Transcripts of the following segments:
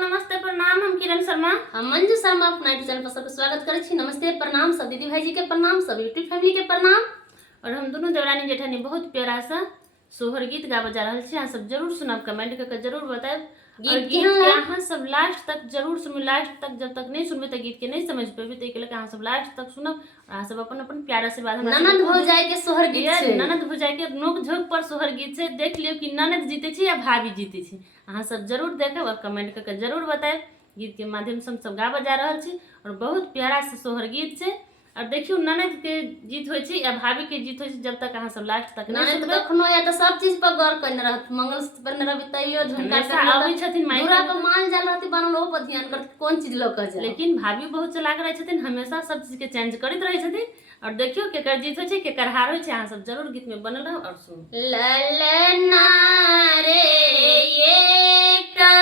नमस्ते प्रणाम। हम किरण शर्मा, हम मंजू शर्मा अपना यूट्यूब चैनल पर सबके स्वागत करे छी। नमस्ते प्रणाम सब दीदी भाई जी के प्रणाम, सब यूट्यूब फैमिली के प्रणाम। और हम दोनों देवरानी जेठानी बहुत प्यारा सा सोहर गीत गावे जा रहल छी। अहाँ सब जरूर सुनब, कमेंट करके जरूर बताएब। और गीत के अहाँ सब लास्ट तक जरूर सुनब। लास्ट तक जब तक नहीं सुनबे त गीत के नहीं समझ पेबे, त के अहाँ सब लास्ट तक सुनब। अहाँ सब अपन अपन प्यार से बात ननद हो जाए के सोहर गीत छै, ननद हो जाए के नोक झोंक पर सोहर गीत से देख लियो कि ननद जीते छी या भाभी जीते छी। अहाँ सब जरूर देखब और कमेंट करके जरूर बताएब। गीत के माध्यम से हम सब गावे जा रहल छी और बहुत प्यारा से सोहर गीत छै। और देखियो ननद के जीत होय छै या भाभी के जीत होय छै, जब तक अहाँ सब लास्ट तक नहीं सुनबे। कखनो या त सब चीज पर गौर करने रहत, मंगलसूत्र पर रहबे तैयो झुमका से आबै छथिन माई दूरा पर मान जाल रहती बनल ओ पर ध्यान करत कोन चीज लक जाए। लेकिन भाभी बहुत चलाक रहे छथिन, हमेशा सब चीज के चेंज करत रहे छथिन। और देखियो केकर जीत होय छै केकर हार होय छै। अहाँ सब जरूर गीत में बनल रहो और सुन। ललना रे ये का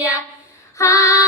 मैया हाँ